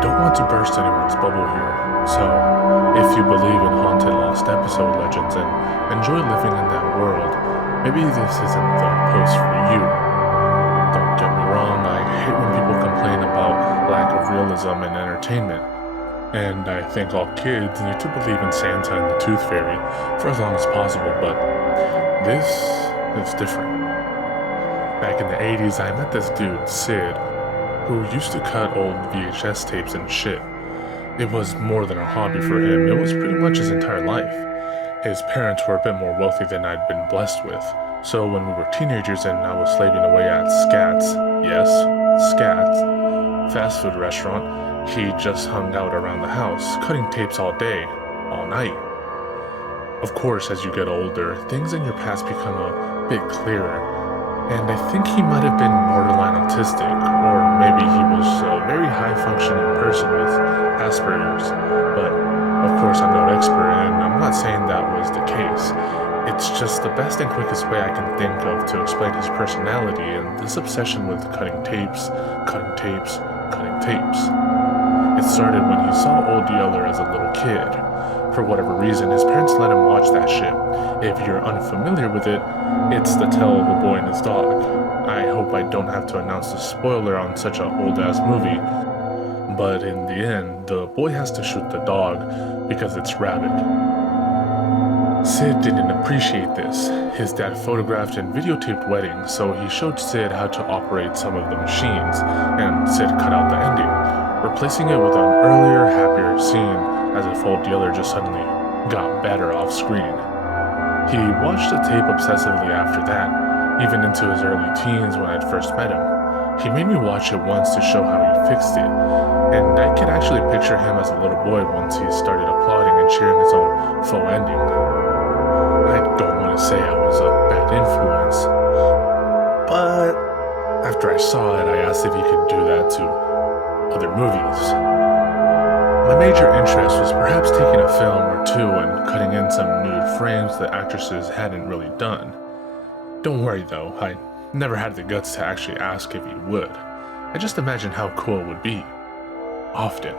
don't want to burst anyone's bubble here, so if you believe in haunted lost episode legends and enjoy living in that world, maybe this isn't the post for you. Don't get me wrong, I hate when people complain about lack of realism in entertainment. And I think all kids need to believe in Santa and the Tooth Fairy for as long as possible, but this is different. Back in the 80s, I met this dude, Sid, who used to cut old VHS tapes and shit. It was more than a hobby for him, it was pretty much his entire life. His parents were a bit more wealthy than I'd been blessed with, so when we were teenagers and I was slaving away at Scats, yes, Scats, fast food restaurant, he just hung out around the house, cutting tapes all day, all night. Of course, as you get older, things in your past become a bit clearer, and I think he might have been borderline autistic, or maybe he was a very high-functioning person with Asperger's, but of course I'm no expert, and I'm not saying that was the case. It's just the best and quickest way I can think of to explain his personality and this obsession with cutting tapes, cutting tapes, cutting tapes. It started when he saw Old Yeller as a little kid. For whatever reason, his parents let him watch that shit. If you're unfamiliar with it, it's the tale of a boy and his dog. I hope I don't have to announce the spoiler on such an old-ass movie, but in the end, the boy has to shoot the dog because it's rabid. Sid didn't appreciate this. His dad photographed and videotaped weddings, so he showed Sid how to operate some of the machines, and Sid cut out the ending, replacing it with an earlier, happier scene, as if Old Yeller just suddenly got better off screen. He watched the tape obsessively after that, even into his early teens when I'd first met him. He made me watch it once to show how he fixed it, and I could actually picture him as a little boy once he started applauding and cheering his own faux ending. I don't want to say I was a bad influence, but after I saw it, I asked if he could do that to other movies. My major interest was perhaps taking a film or two and cutting in some nude frames the actresses hadn't really done. Don't worry though, I never had the guts to actually ask if he would. I just imagined how cool it would be. Often.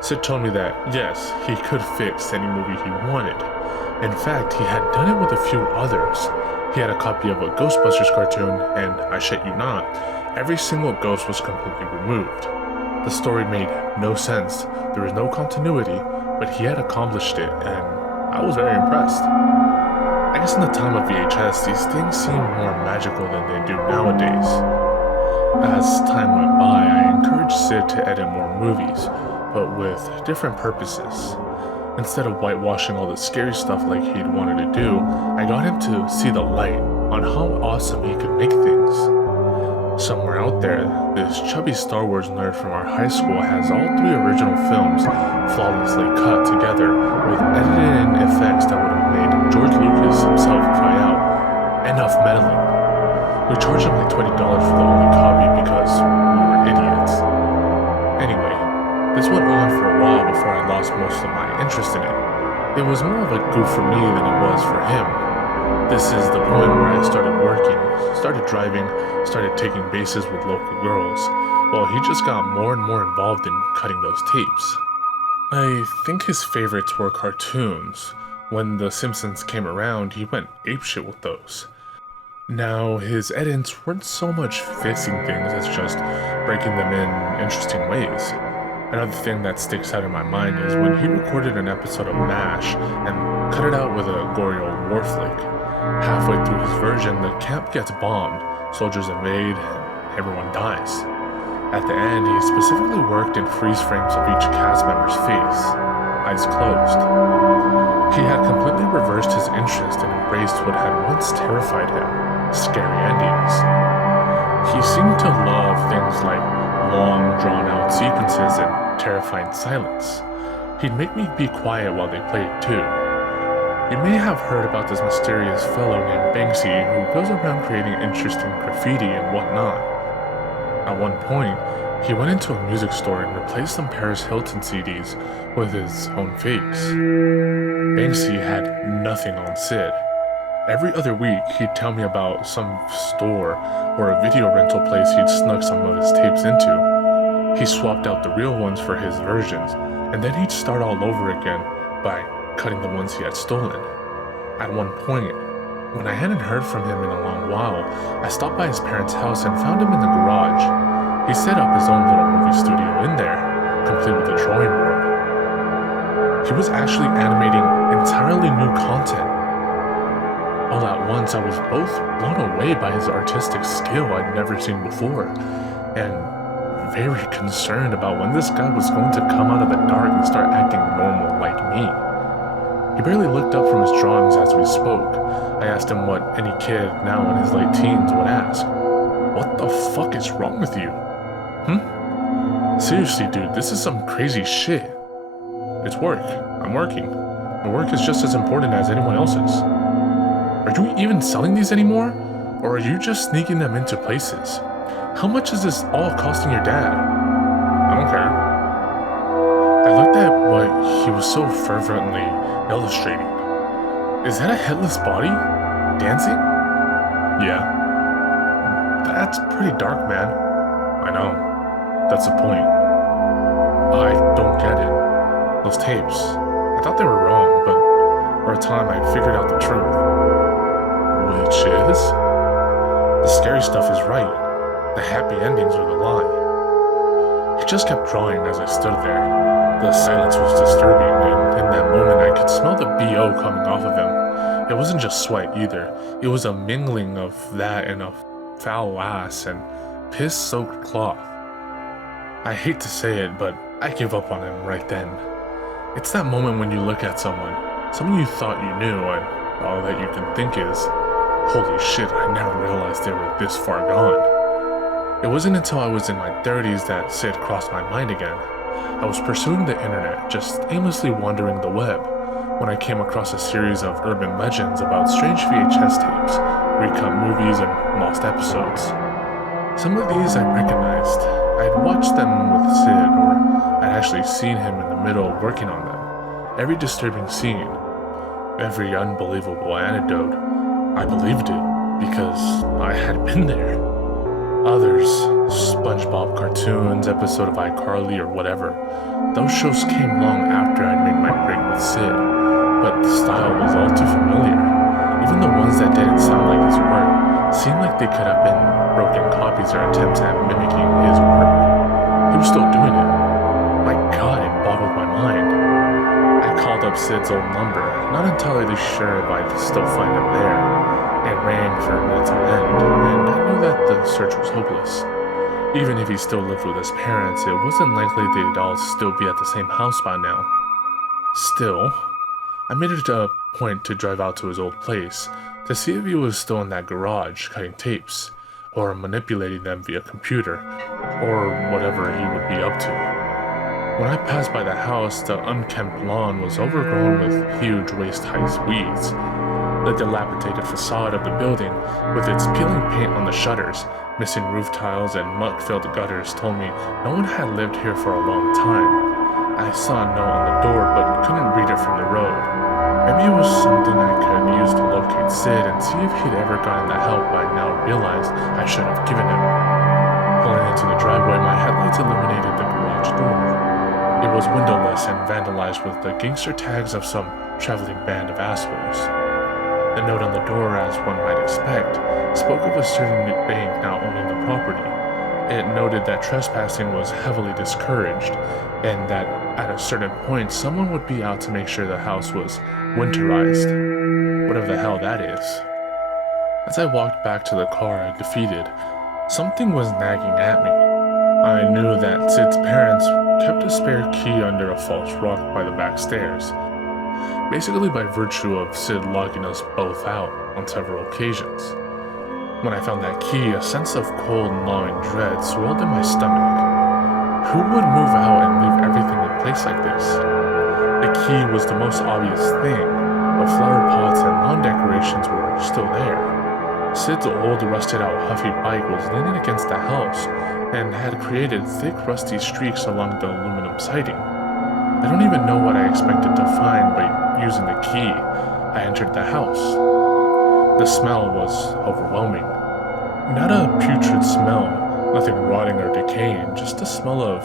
Sid told me that, yes, he could fix any movie he wanted. In fact, he had done it with a few others. He had a copy of a Ghostbusters cartoon, and I shit you not, every single ghost was completely removed. The story made no sense, there was no continuity, but he had accomplished it, and I was very impressed. I guess in the time of VHS, these things seemed more magical than they do nowadays. As time went by, I encouraged Sid to edit more movies, but with different purposes. Instead of whitewashing all the scary stuff like he'd wanted to do, I got him to see the light on how awesome he could make things. Somewhere out there, this chubby Star Wars nerd from our high school has all 3 original films flawlessly cut together with edited-in effects that would have made George Lucas himself cry out, "Enough meddling." We charged him like $20 for the only copy because we were idiots. Anyway, this went on for a while before I lost most of my interest in it. It was more of a goof for me than it was for him. This is the point where I started working, started driving, started taking bases with local girls, while he just got more and more involved in cutting those tapes. I think his favorites were cartoons. When The Simpsons came around, he went apeshit with those. Now, his edits weren't so much fixing things as just breaking them in interesting ways. Another thing that sticks out in my mind is when he recorded an episode of MASH and cut it out with a gory old war flick. Halfway through his version, the camp gets bombed, soldiers invade, and everyone dies. At the end, he specifically worked in freeze frames of each cast member's face, eyes closed. He had completely reversed his interest and embraced what had once terrified him, scary endings. He seemed to love things like long, drawn-out sequences and terrifying silence. He'd make me be quiet while they played too. You may have heard about this mysterious fellow named Banksy who goes around creating interesting graffiti and whatnot. At one point, he went into a music store and replaced some Paris Hilton CDs with his own face. Banksy had nothing on Sid. Every other week, he'd tell me about some store or a video rental place he'd snuck some of his tapes into. He swapped out the real ones for his versions, and then he'd start all over again by cutting the ones he had stolen. At one point, when I hadn't heard from him in a long while, I stopped by his parents' house and found him in the garage. He set up his own little movie studio in there, complete with a drawing board. He was actually animating entirely new content. All at once, I was both blown away by his artistic skill I'd never seen before, and very concerned about when this guy was going to come out of the dark and start acting normal like me. He barely looked up from his drawings as we spoke. I asked him what any kid now in his late teens would ask. What the fuck is wrong with you? Seriously, dude, this is some crazy shit. It's work. I'm working. My work is just as important as anyone else's. Are you even selling these anymore? Or are you just sneaking them into places? How much is this all costing your dad? I don't care. I looked at what he was so fervently illustrating. Is that a headless body? Dancing? Yeah. That's pretty dark, man. I know. That's the point. I don't get it. Those tapes. I thought they were wrong, but for a time I figured out the truth. Which is? The scary stuff is right. The happy endings are the lie. He just kept drawing as I stood there. The silence was disturbing, and in that moment I could smell the BO coming off of him. It wasn't just sweat either. It was a mingling of that and a foul ass and piss-soaked cloth. I hate to say it, but I gave up on him right then. It's that moment when you look at someone you thought you knew, and all that you can think is, holy shit, I never realized they were this far gone. It wasn't until I was in my 30s that Sid crossed my mind again. I was pursuing the internet, just aimlessly wandering the web, when I came across a series of urban legends about strange VHS tapes, recut movies, and lost episodes. Some of these I recognized. I had watched them with Sid, or I'd actually seen him in the middle working on them. Every disturbing scene, every unbelievable anecdote, I believed it because I had been there. Others, SpongeBob cartoons, episode of iCarly, or whatever, those shows came long after I'd made my break with Sid, but the style was all too familiar. Even the ones that didn't sound like his work seemed like they could have been broken copies or attempts at mimicking his work. He was still doing it. My god, it boggled my mind. I called up Sid's old number, not entirely sure if I'd still find him there. It rang for minutes on end, and I knew that the search was hopeless. Even if he still lived with his parents, it wasn't likely they'd all still be at the same house by now. Still, I made it a point to drive out to his old place to see if he was still in that garage cutting tapes, or manipulating them via computer, or whatever he would be up to. When I passed by the house, the unkempt lawn was overgrown with huge waist-high weeds. The dilapidated facade of the building, with its peeling paint on the shutters, missing roof tiles, and muck-filled gutters told me no one had lived here for a long time. I saw a note on the door, but couldn't read it from the road. Maybe it was something I could use to locate Sid and see if he'd ever gotten the help I now realized I should have given him. Pulling into the driveway, my headlights illuminated the garage door. It was windowless and vandalized with the gangster tags of some traveling band of assholes. The note on the door, as one might expect, spoke of a certain bank now owning the property. It noted that trespassing was heavily discouraged, and that at a certain point someone would be out to make sure the house was winterized. Whatever the hell that is. As I walked back to the car, defeated, something was nagging at me. I knew that Sid's parents kept a spare key under a false rock by the back stairs, basically by virtue of Sid locking us both out on several occasions. When I found that key, a sense of cold, gnawing dread swirled in my stomach. Who would move out and leave everything in place like this? The key was the most obvious thing, but flower pots and lawn decorations were still there. Sid's old, rusted-out Huffy bike was leaning against the house and had created thick, rusty streaks along the aluminum siding. I don't even know what I expected to find, but using the key, I entered the house. The smell was overwhelming. Not a putrid smell, Nothing rotting or decaying, just the smell of...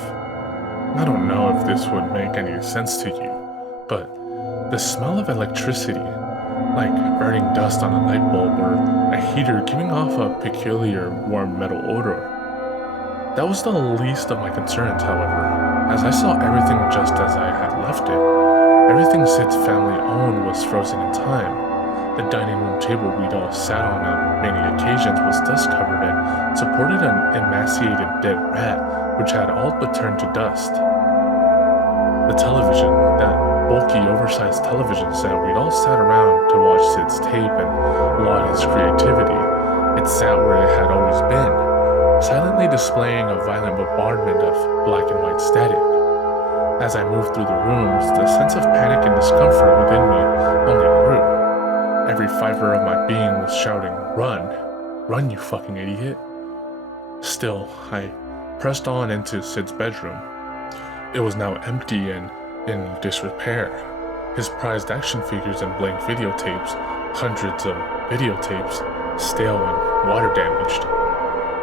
I don't know if this would make any sense to you, but the smell of electricity, like burning dust on a light bulb or a heater giving off a peculiar warm metal odor. That was the least of my concerns, however, as I saw everything just as I had left it. Everything Sid's family owned was frozen in time. The dining room table we'd all sat on many occasions was dust-covered and supported an emaciated dead rat, which had all but turned to dust. The television, that bulky, oversized television set we'd all sat around to watch Sid's tape and laud his creativity, it sat where it had always been, silently displaying a violent bombardment of black and white static. As I moved through the rooms, the sense of panic and discomfort within me only grew. Every fiber of my being was shouting, "Run! Run, you fucking idiot!" Still, I pressed on into Sid's bedroom. It was now empty and in disrepair. His prized action figures and blank videotapes, hundreds of videotapes, stale and water damaged.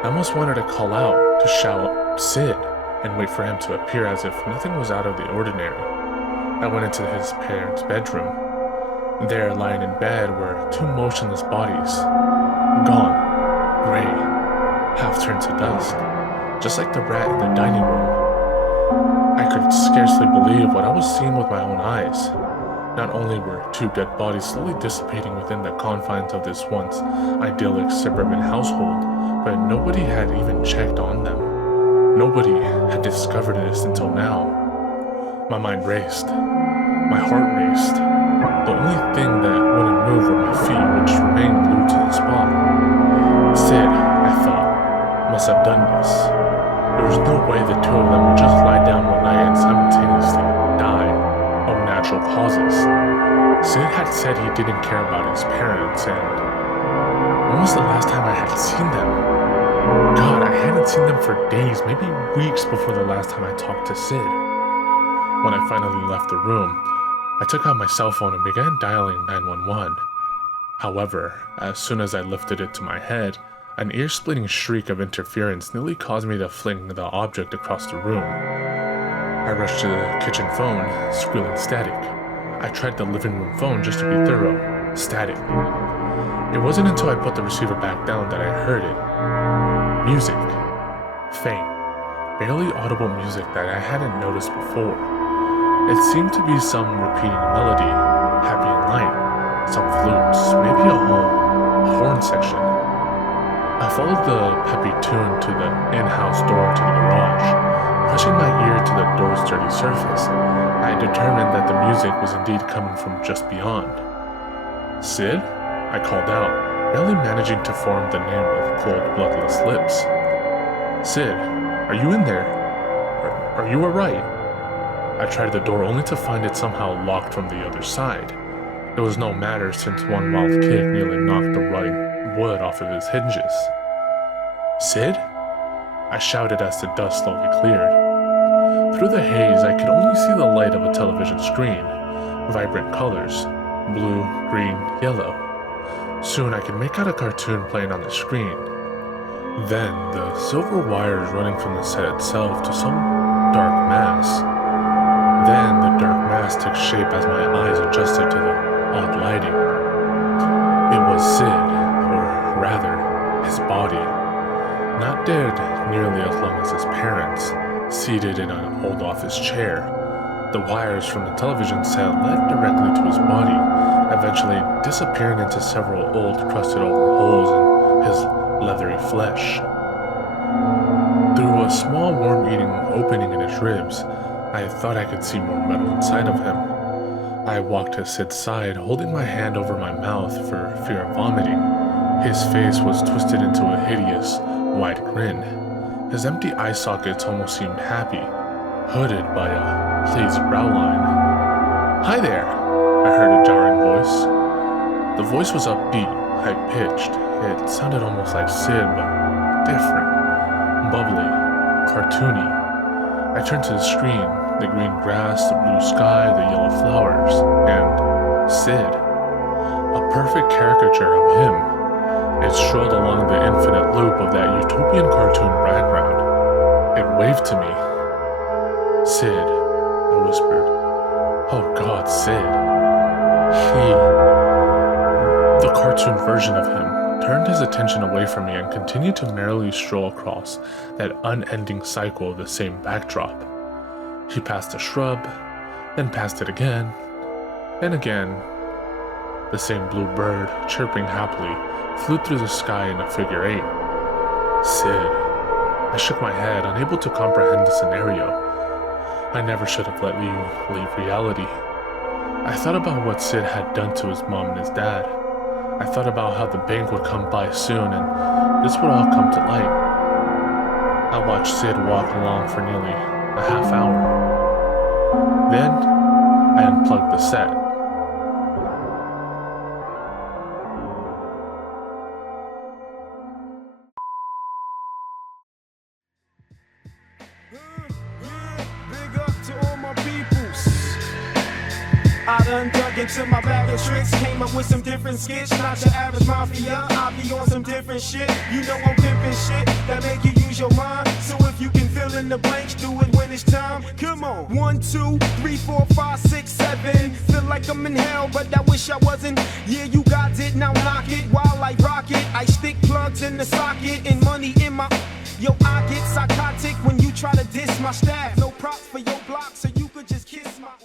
I almost wanted to call out, to shout, "Sid!" and wait for him to appear as if nothing was out of the ordinary. I went into his parents' bedroom. There, lying in bed, were two motionless bodies. Gone. Gray. Half turned to dust. Just like the rat in the dining room. I could scarcely believe what I was seeing with my own eyes. Not only were two dead bodies slowly dissipating within the confines of this once idyllic suburban household, but nobody had even checked on them. Nobody had discovered this until now. My mind raced. My heart raced. The only thing that wouldn't move were my feet, which remained glued to the spot. Sid, I thought, must have done this. There was no way the two of them would just lie down one night and simultaneously die of natural causes. Sid had said he didn't care about his parents, and when was the last time I had seen them? God, I hadn't seen them for days, maybe weeks before the last time I talked to Sid. When I finally left the room, I took out my cell phone and began dialing 911. However, as soon as I lifted it to my head, an ear-splitting shriek of interference nearly caused me to fling the object across the room. I rushed to the kitchen phone, squealing static. I tried the living room phone just to be thorough. Static. It wasn't until I put the receiver back down that I heard it. Music. Faint, barely audible music that I hadn't noticed before. It seemed to be some repeating melody, happy and light, some flutes, maybe a horn section. I followed the peppy tune to the in-house door to the garage. Pressing my ear to the door's sturdy surface, I determined that the music was indeed coming from just beyond. "Sid?" I called out, barely managing to form the name with cold, bloodless lips. "Sid, are you in there? Are you alright?" I tried the door only to find it somehow locked from the other side. It was no matter since one wild kick nearly knocked the rotting wood off of his hinges. "Sid?" I shouted as the dust slowly cleared. Through the haze, I could only see the light of a television screen. Vibrant colors. Blue, green, yellow. Soon I could make out a cartoon playing on the screen. Then, the silver wires running from the set itself to some dark mass. Then the dark mass took shape as my eyes adjusted to the odd lighting. It was Sid, or rather, his body. Not dead nearly as long as his parents, seated in an old office chair. The wires from the television set led directly to his body, eventually disappearing into several old crusted over holes in his leathery flesh. Through a small worm-eating opening in his ribs, I thought I could see more metal inside of him. I walked to Sid's side, holding my hand over my mouth for fear of vomiting. His face was twisted into a hideous, wide grin. His empty eye sockets almost seemed happy, hooded by a pleased brow line. "Hi there," I heard a jarring voice. The voice was upbeat, high-pitched. It sounded almost like Sid, but different. Bubbly, cartoony. I turned to the screen, the green grass, the blue sky, the yellow flowers, and Sid. A perfect caricature of him. It strolled along the infinite loop of that utopian cartoon background. waved to me. "Sid," I whispered. "Oh God, Sid." The cartoon version of him, turned his attention away from me and continued to merrily stroll across that unending cycle of the same backdrop. He passed a shrub, then passed it again, and again. The same blue bird, chirping happily, flew through the sky in a figure eight. "Sid." I shook my head, unable to comprehend the scenario. I never should have let you leave reality. I thought about what Sid had done to his mom and his dad. I thought about how the bank would come by soon and this would all come to light. I watched Sid walk along for nearly a half hour. Then, I unplugged the set. Big up to all my peoples. I done dug into my bag of tricks, came up with some different skits. Not your average mafia, I be on some different shit. You know I'm pimping shit that make you use your mind. So if you can fill in the blanks, do it when it's time. Come on. 1, 2, 3, 4, 5, 6, 7. Feel like I'm in hell, but I wish I wasn't. Yeah, you got it, now knock it while I rock it. I stick plugs in the socket and money in my... Yo, I get psychotic when you try to diss my staff. No props for your block, so you could just kiss my...